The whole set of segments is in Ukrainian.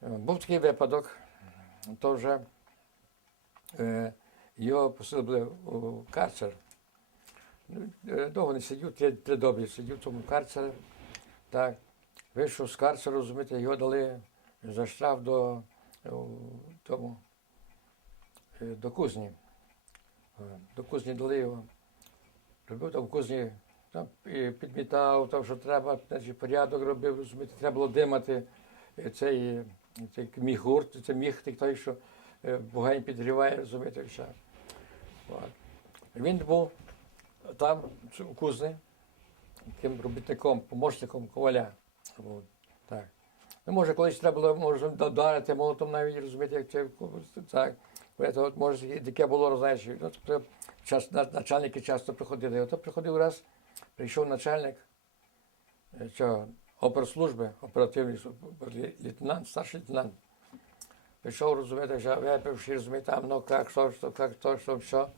Був такий випадок, то вже е, його посадили у карцер. Ну, е, Довго не сидів, три, три добрі сидів в тому карцері. Так. Вийшов з карцеру, розумієте, його дали за штраф до, тому, е, до кузні. До кузні дали його. Робив там в кузні, там підмітав, там, що треба, значить, порядок робив, розумієте, треба було димати цей, е, цей міхурт, це міх той, що е, вогонь підгріває, розумієте, все. От. Він був там, у кузні, таким робітником, помощником коваля. Був, так. Ну, може, колись треба було може, додарити молотом навіть, розумієте, як це так. Це, от, може, таке було, знаєш, тобто, час, на- начальники часто приходили. Ото приходив раз, прийшов начальник е, цього, оперслужби, оперативний лейтенант, старший лейтенант. Прийшов, розумієте, вже випивши, розумієте, там, ну, як, що, що, як, то, що, що.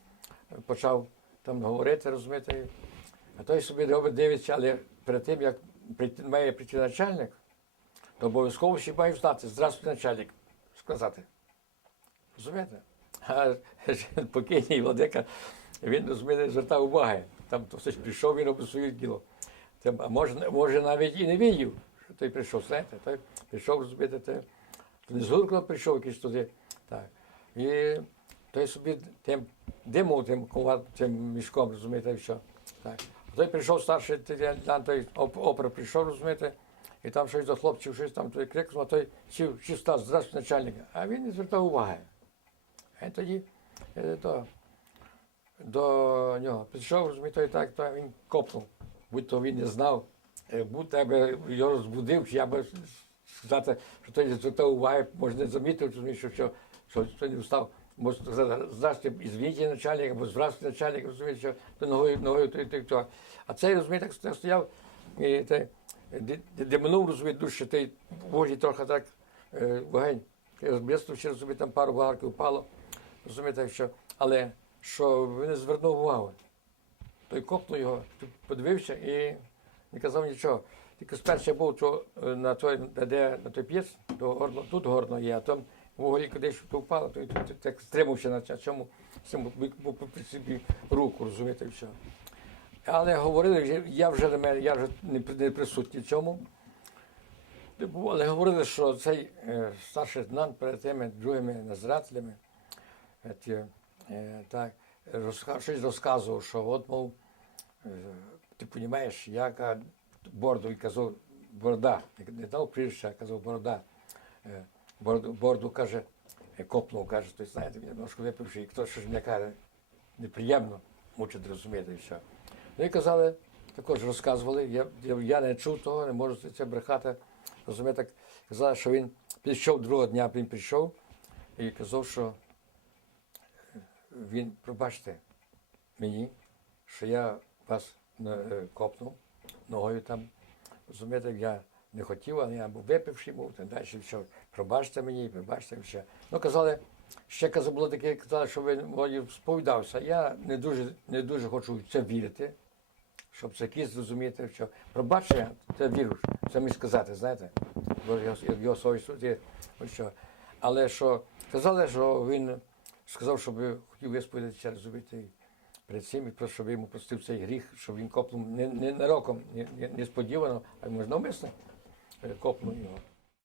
Почав там говорити, розумієте. А той собі дивиться, але перед тим, як має прийти начальник, то обов'язково ще має встати. Здравствуйте, начальник, сказати. Розумієте? А покійний владика, він розумієте, звертав уваги. Там хтось прийшов, він робив своє діло. А може, може навіть і не видів, що той прийшов, знаєте, той прийшов, то не з Гуркова прийшов якийсь туди. Так. І той собі тим димав тим, кова- тим мішком, розумієте, що. Так. А той прийшов старший лейтенант, той оп- опер прийшов, розумієте, і там щось до хлопців, щось там той крикнув, а той сів, сів став, здравствуйте, начальник. А він не звертав уваги. А тоді е, то, до нього підійшов, розумієте, і так, то він копнув. Будь-то він не знав, будь я би його розбудив, чи я би сказати, що той не звертав уваги, може не замітив, розумієш, що, що, що, що не встав. Може здравствуйте, ізвініть начальник, або здравствуйте начальник, розумієте, що то ногою, ногою той, той, той. А цей, розумієте, так стояв, і той, де, де, минув, розумієте, дужче, той вожі трохи так е, вогонь. Розблиснув, ще розумієте, там пару багарки впало. Розумієте, що, але що він не звернув увагу. Той копнув його, подивився і не казав нічого. Тільки спершу був то, е, на той, де на той п'єц, то горно, тут горно є, а там вуголі кудись то впало, то так- стримався на цьому, цьому бу- бу- при собі руку, розумієте, все. Але говорили, я вже не мене, я вже не, присутній цьому. Але говорили, що цей е, старший лейтенант перед тими другими назирателями е, так, щось розказував, що от, мов, е, ти розумієш, яка борду і казав борода, не дав прізвища, а казав борода. Е, Борду, борду каже, е, копнув, каже, то знаєте, я немножко випивши, і хтось щось мені каже, неприємно, мучить розуміти і все. Ну і казали, також розказували, я, я, я не чув того, не можу це брехати. Розумієте, казали, що він підійшов другого дня, він прийшов і казав, що він, пробачте мені, що я вас е, копнув ногою там. Розумієте, я не хотів, але я був випивший, був там далі все. Пробачте мені, пробачте все. Ну, казали, ще казали, було таке, казали, що він сповідався. Я не дуже, не дуже хочу в це вірити, щоб це якісь зрозуміти, що пробачення, це віру, це мені сказати, знаєте, бо його, його совість що. Але що казали, що він сказав, щоб хотів висповідатися, розумієте, перед цим, і просто, щоб йому простив цей гріх, щоб він копнув не, не нароком, не, не, несподівано, а можна навмисно е, копнув його.